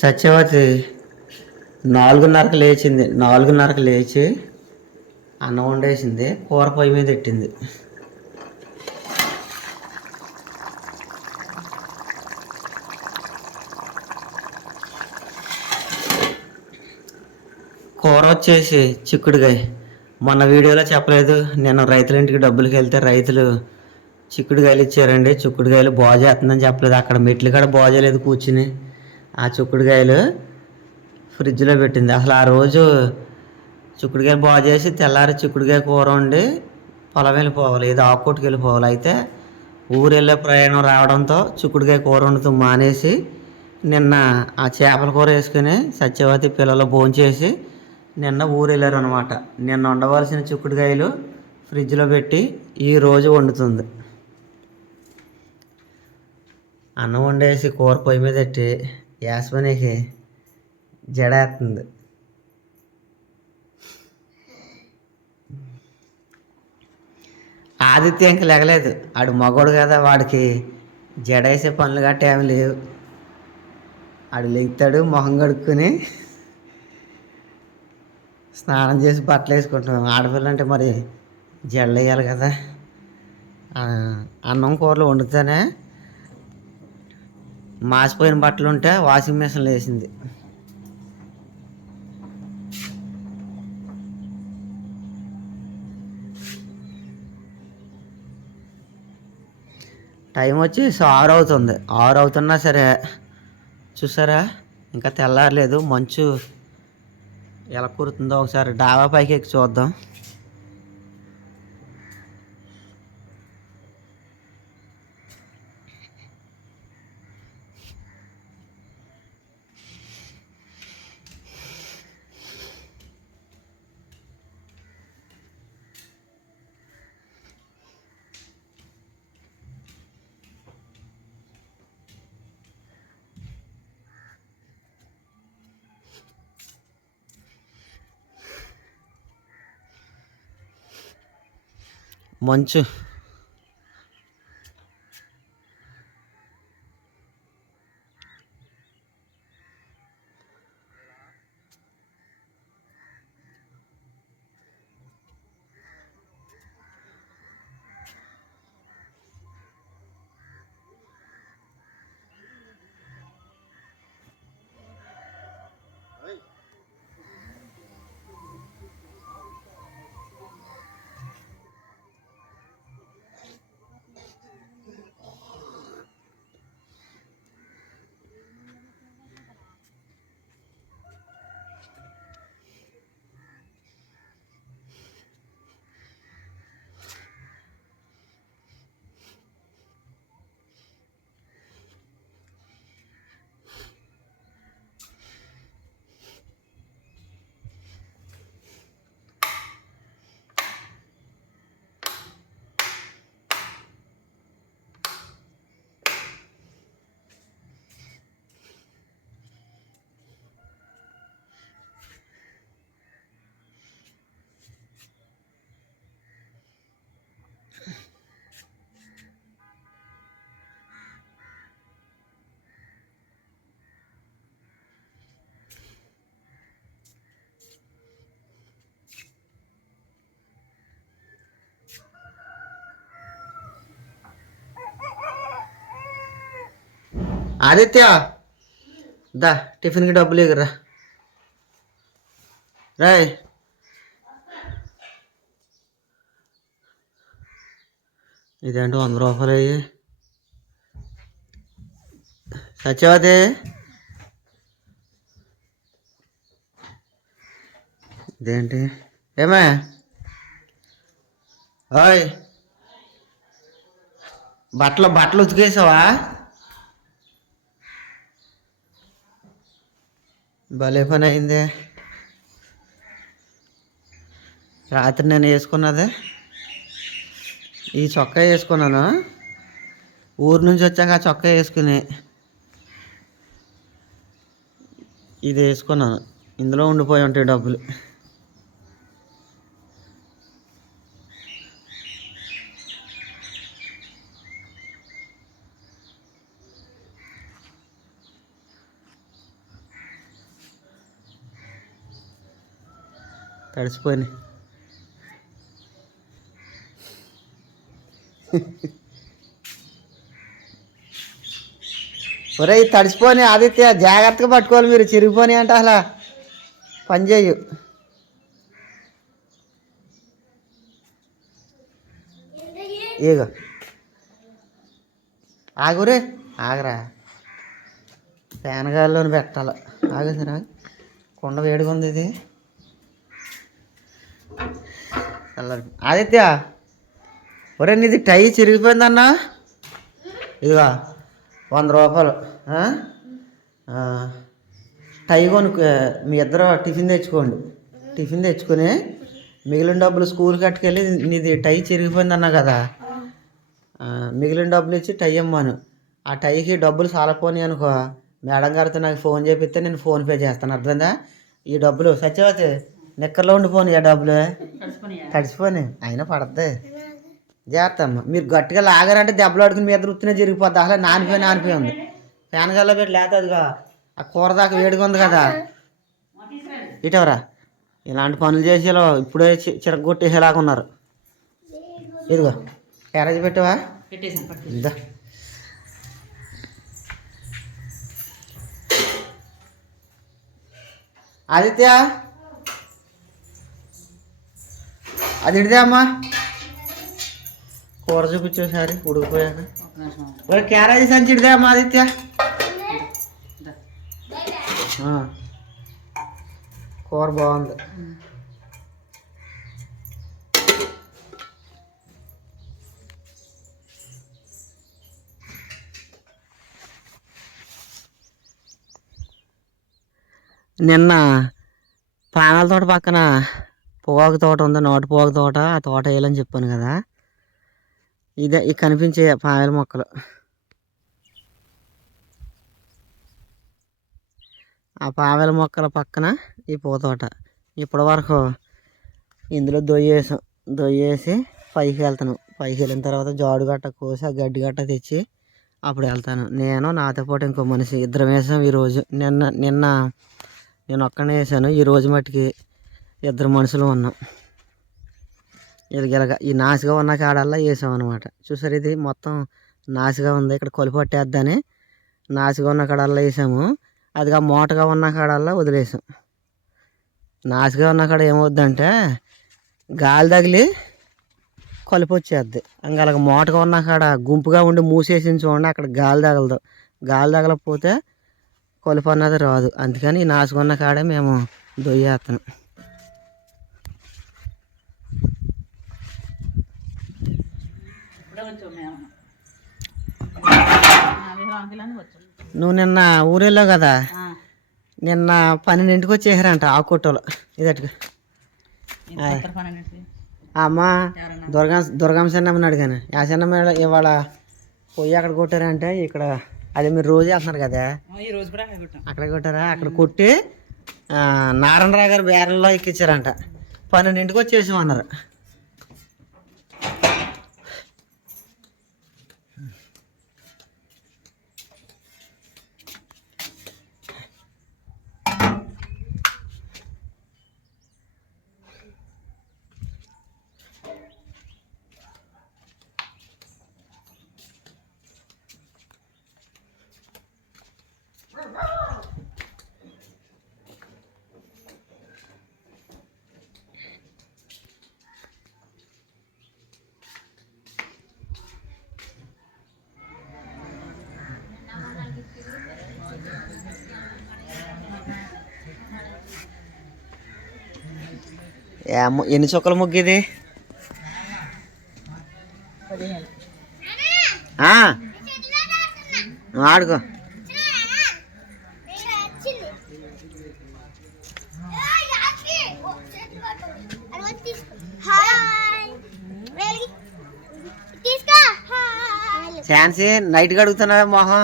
సత్యవతి నాలుగున్నరకు లేచింది. నాలుగున్నరకు లేచి అన్నం వండేసింది. కూర పొయ్యి మీద పెట్టింది. కూర వచ్చేసి చిక్కుడుగాయ మొన్న వీడియోలో చెప్పలేదు. నేను రైతుల ఇంటికి డబ్బులకి వెళ్తే రైతులు చిక్కుడుకాయలు ఇచ్చారండి. చిక్కుడుకాయలు బాగు చేస్తుందని చెప్పలేదు. అక్కడ మెట్లు కూడా బాగోలేదు కూర్చుని. ఆ చిక్కుడుకాయలు ఫ్రిడ్జ్లో పెట్టింది. అసలు ఆ రోజు చిక్కుడుకాయలు బాగు చేసి తెల్లారి చిక్కుడుకాయ కూర వండి పొలం వెళ్ళిపోవాలి ఏదో ఆకుకోటికి వెళ్ళిపోవాలి అయితే ఊరు వెళ్ళే ప్రయాణం రావడంతో చిక్కుడుకాయ కూర వండుతూ మానేసి నిన్న ఆ చేపల కూర వేసుకుని సత్యవతి పిల్లలు భోంచేసి నిన్న ఊరు వెళ్ళారు అనమాట నిన్న వండవలసిన చిక్కుడుకాయలు ఫ్రిడ్జ్లో పెట్టి ఈ రోజు వండుతుంది. అన్నం వండేసి కూర పొయ్యి మీద పెట్టి యాస్మనికి జడేస్తుంది ఆదిత్య ఇంక లెగలేదు. ఆడు మగోడు కదా వాడికి జడేసే పనులు గట్ట ఏమి లేవు. ఆడు లెగుతాడు మొహం కడుక్కొని స్నానం చేసి బట్టలు వేసుకుంటాం. ఆడపిల్ల అంటే మరి జడలు వేయాలి కదా అన్నం కూరలు వండుతానే మాసిపోయిన బట్టలు ఉంటే వాషింగ్ మిషన్లో వేసింది. టైం వచ్చి ఆరు అవుతుంది. ఆరు అవుతున్నా సరే చూసారా? ఇంకా తెల్లారలేదు. మంచు ఎలా కురుతుందో ఒకసారి డాబా పైకి ఎక్కి చూద్దాం. మంచు ఆదిత్య దా టిఫిన్కి డబ్బులు ఎగురా రాయ్. ఇదేంటి వంద రూపాయలు అయ్యి? సత్యవతి. ఇదేంటి? ఏమే? ఓయ్. బట్టలు బట్టలు ఉతికేసావా? భలే పని అయిందే. రాత్రి నేను వేసుకున్నదే. ఈ చొక్కా వేసుకున్నాను? ఊరు నుంచి వచ్చాక ఆ చొక్కా వేసుకుని. ఇది వేసుకున్నాను. ఇందులో ఉండిపోయి ఉంటాయి డబ్బులు. తడిసిపోయినాయి. ఒరేయ్ తడిసిపోని ఆదిత్య జాగ్రత్తగా పట్టుకోవాలి మీరు చిరిగిపోయి అంటే అసలు. పని చేయు. ఇగో. ఆగురే. ఆగరా పేనగాల్లోని పెట్టాలి. ఆగు సరే కుండ వేడిగా ఉంది ఇది. చల్లారి ఆదిత్య ఒరే నీది టై చిరిగిపోయిందన్నా? ఇదిగో వంద రూపాయలు టై కొనుక్కో మీ ఇద్దరు టిఫిన్ తెచ్చుకోండి. టిఫిన్ తెచ్చుకొని మిగిలిన డబ్బులు స్కూల్ కట్టుకెళ్ళి నీది టై చిరిగిపోయిందన్నా కదా? మిగిలిన డబ్బులు ఇచ్చి టై ఇమ్మాను. ఆ టైకి డబ్బులు సాలపోని అనుకో. మేడం గారితో నాకు ఫోన్ చేపిస్తే నేను ఫోన్పే చేస్తాను. అర్థమైందా? ఈ డబ్బులు సత్యవతి నిక్కర్లో ఉండిపోను డబ్బులు? తడిసిపోయి అయినా పడద్ది. జాగ్రత్త అమ్మ. మీరు గట్టిగా లాగారంటే దెబ్బలు ఆడుకుని మీ ఇద్దరు ఉత్తినే జరిగిపోద్ది. అసలు నానిపోయి నానిపోయి ఉంది. ఫ్యాన్ గల్లా పెట్టి లేతదిగా. ఆ కూర దాకా వేడిగా ఉంది కదా. ఇటవరా ఇలాంటి పనులు చేసేలా ఇప్పుడే చి- చిరగొట్టేసేలాగా ఉన్నారు. ఇదిగో. క్యారేజ్ పెట్టవా? ఇందా ఆదిత్య? అది ఇడిదే అమ్మా? కూర చూపించేసారి ఉడికిపోయాక. ఒక క్యారేజీ సంచి ఇడిదే అమ్మా ఆదిత్య. కూర బాగుంది. నిన్న పానాల తోట పక్కన పొగాకు తోట ఉంది? నాటు పొగాకు తోట ఆ తోట వేయాలని చెప్పాను కదా. ఇదే ఇవి కనిపించే పాయల మొక్కలు. ఆ పావెల మొక్కల పక్కన ఈ పూతోట. ఇప్పటి వరకు ఇందులో దొయ్యేసాం దొయ్యేసి పైకి వెళ్తాను. పైకి వెళ్ళిన తర్వాత జాడు గట్ట కోసి ఆ గడ్డి గట్ట తెచ్చి అప్పుడు వెళ్తాను. నేను నాతో పాటు ఇంకో మనిషి ఇద్దరం వేసాం ఈరోజు. నిన్న నిన్న నేను ఒక్కనే వేసాను. ఈ రోజు మట్టుకి ఇద్దరు మనుషులు ఉన్నాం. ఇలాగ ఈ నాసిగా ఉన్న కాడల్లా వేసాం అనమాట చూసారు ఇది? మొత్తం నాసిగా ఉంది. ఇక్కడ కొలి పట్టేద్దని నాసిగా ఉన్న కాడల్లా వేసాము. అదిగా మూటగా ఉన్న కాడల్లా వదిలేసాం. నాసిగా ఉన్న కాడ ఏమవుద్దంటే గాలి తగిలి కలుపు వచ్చేద్ది. ఇంకా అలాగ మోటగా ఉన్న కాడ గుంపుగా ఉండి మూసేసి చూడండి అక్కడ గాలి తగలదు. గాలి తగలకపోతే కొలుపు అన్నది రాదు. అందుకని ఈ నాసుకున్న కాడే మేము దొయ్యేస్తున్నాం నువ్వు నిన్న ఊరెళ్ళావు కదా? నిన్న పన్నెండింటికి వచ్చేసారంట ఆ కొట్టలో ఇదట్టుగా అమ్మ దుర్గా దుర్గం సన్నమ్మని అడిగాను. ఆ సన్నమ్మ ఇవాళ పోయి అక్కడ కొట్టారంటే ఇక్కడ అదే మీరు రోజు వెళ్తున్నారు కదా? అక్కడ కొట్టారా? అక్కడ కొట్టి నారాయణరావు గారు బేరంలో ఎక్కించారంట. పన్నెండింటికి వచ్చేసి ఎన్ని చుక్కల ముగ్గు ఇది ఆడుకో. ఛాన్స్ నైట్ అడుగుతున్నావా మొహం?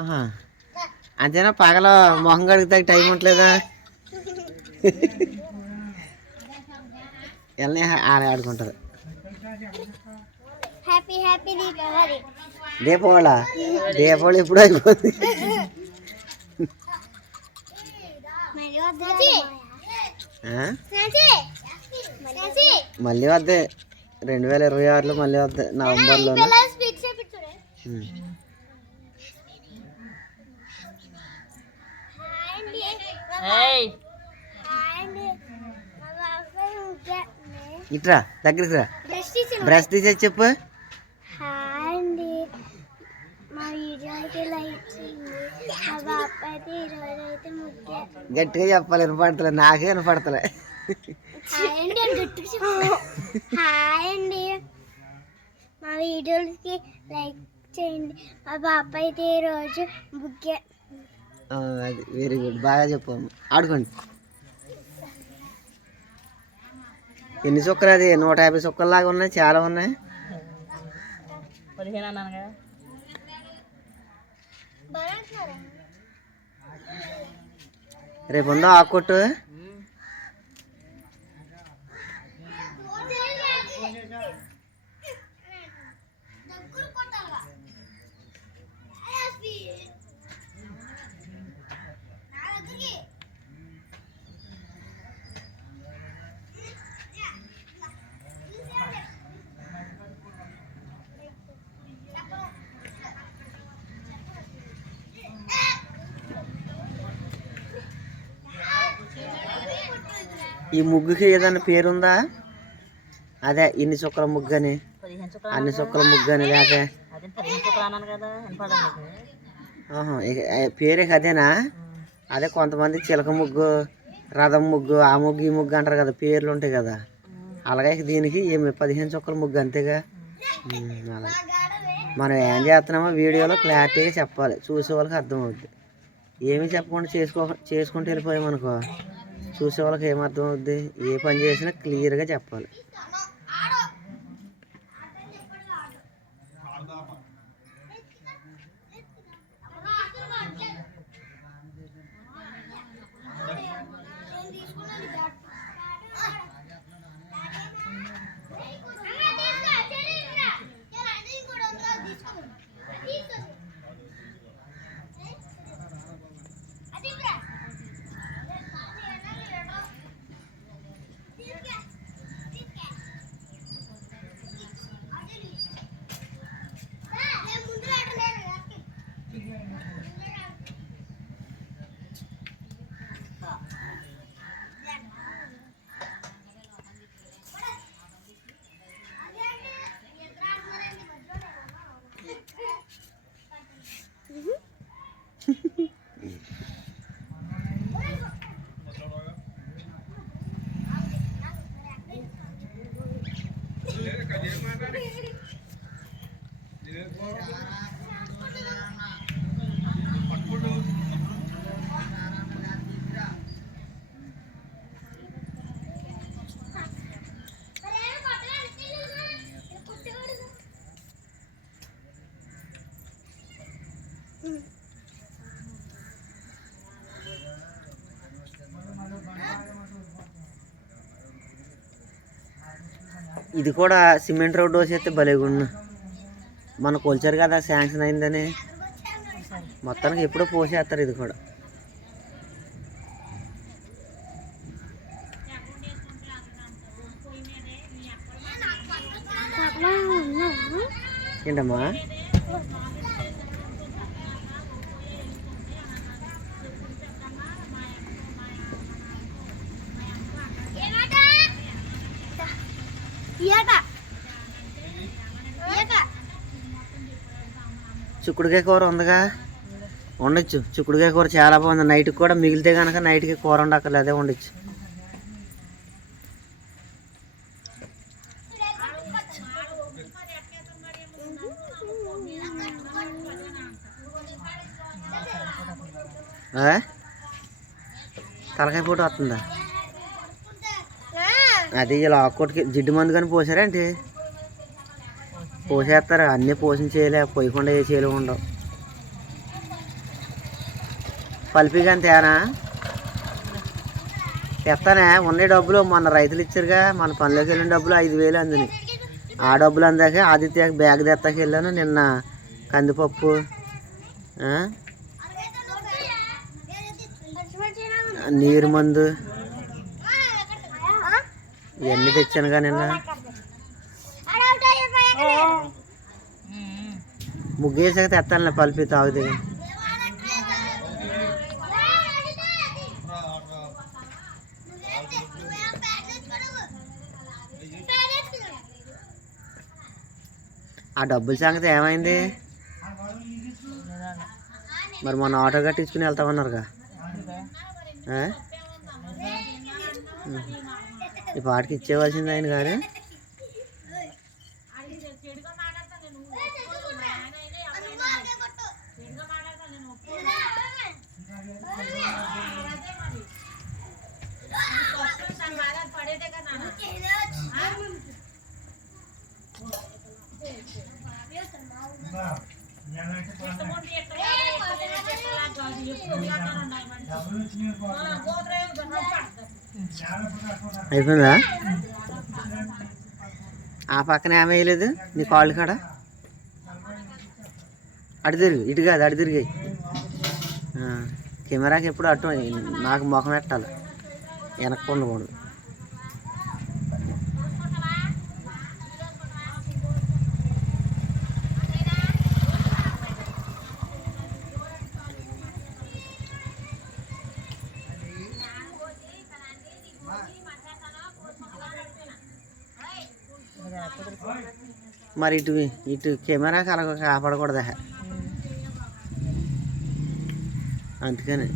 ఆహా. అంతేనా? పగల మొహం కడుగుతా టైం ఉండలేదా వెళ్ళని ఆడే ఆడుకుంటుంది హ్యాపీ హ్యాపీ దీపావళి. దీపావళి? దీపావళి ఎప్పుడు అయిపోతుంది మళ్ళీ వద్దే. రెండు వేల ఇరవై ఆరులో మళ్ళీ వద్దే. నవంబర్లో పిల్లలు స్పీచ్ చేపించురే హాయ్ అండి హాయ్ అండి మా బాబాయ్ ఊరికే ఇట్రా దగ్గరికి రా. బ్రష్ తీసేసి చెప్పు. అండి. మా వీడియోకి లైక్ చేయండి. మా బాబాయ్ అయితే ఈరోజు అయితే ముగ్గే. గట్టిగా చెప్పాలి వినపడతలే. నాకే వినపడతలే. హాయ్ అండి అని గట్టిగా చెప్పు. హాయ్ అండి. మా వీడియోలకి లైక్ చేయండి. మా అయితే ఈరోజు అది. వెరీ గుడ్ బాగా చెప్పాము ఆడుకోండి. ఎన్ని చుక్కలు? అది నూట యాభై చుక్కల లాగా ఉన్నాయి చాలా ఉన్నాయి. రేపు ఉందా ఆకొట్టు ఈ ముగ్గుకి ఏదైనా పేరుందా? అదే ఇన్ని చుక్కల ముగ్గు అని అన్ని చుక్కల ముగ్గు అని లేక పేరే అదేనా? అదే కొంతమంది చిలక ముగ్గు రథం ముగ్గు ఆ ముగ్గు ఈ ముగ్గు అంటారు కదా పేర్లు ఉంటాయి కదా. అలాగే దీనికి ఏమి పదిహేను చుక్కల ముగ్గు అంతేగా? అలాగే. మనం ఏం చేస్తున్నామో వీడియోలో క్లారిటీగా చెప్పాలి చూసే వాళ్ళకి అర్థమవుద్ది. ఏమి చెప్పకుండా చేసుకో చేసుకుంటూ వెళ్ళిపోయామనుకో. చూసే వాళ్ళకి ఏం అర్థం అవుద్ది ఏ పని చేసినా క్లియర్గా చెప్పాలి. Yeah. ఇది కూడా సిమెంట్ రోడ్డు వేసేస్తే భలేగున్నా మన కొలిచారు కదా శాంక్షన్ అయిందని. మొత్తానికి ఎప్పుడో పోసేస్తారు ఇది కూడా. ఏంటమ్మా? చిక్కుడుకాయ కూర ఉందిగా? ఉండొచ్చు. చిక్కుడుకాయ కూర చాలా బాగుంది. నైట్కి కూడా మిగిలితే కనుక నైట్కి కూర ఉండక్కర్లేదు అదే ఉండొచ్చు? తలకాయ పూట వస్తుందా? అది ఇలా ఆకుకొట్టుకి జిడ్డు మందు కానీ పోసారేంటి పోసేస్తారు అన్నీ పోసిన చేయలే పోయకుండా ఏ చేయలు ఉండవు. పల్పి కానీ తేనా తెస్తానే ఉన్నాయి డబ్బులు మొన్న రైతులు ఇచ్చారుగా మన పనిలోకి వెళ్ళిన డబ్బులు ఐదు వేలు అందినాయి. ఆ డబ్బులు అందాక ఆదిత్య బ్యాగ్ తెస్తాకి వెళ్ళాను నిన్న కందిపప్పు నీరు మందు ఇవన్నీ తెచ్చానుగా నిన్న. ముగ్గేసాక ఎత్తాలి పల్పి తాగుది. ఆ డబ్బుల సంగతి ఏమైంది? మరి మొన్న ఆటో కట్టించుకుని వెళ్తామన్నారుగా. ఈ పాటకి ఇచ్చేవలసింది ఆయన కానీ అయిపోయిందా? ఆ పక్కన ఏమీ వేయలేదు? నీ కాళ్ళు కాడ? అటు తిరుగు ఇటు కాదు అటు తిరిగాయి కెమెరాకి ఎప్పుడు అటు నాకు ముఖం పెట్టాలి. వెనక్కి ఉండకూడదు. మరి ఇటు ఇటు కెమెరాకి అలా కాపాడకూడదా అందుకని.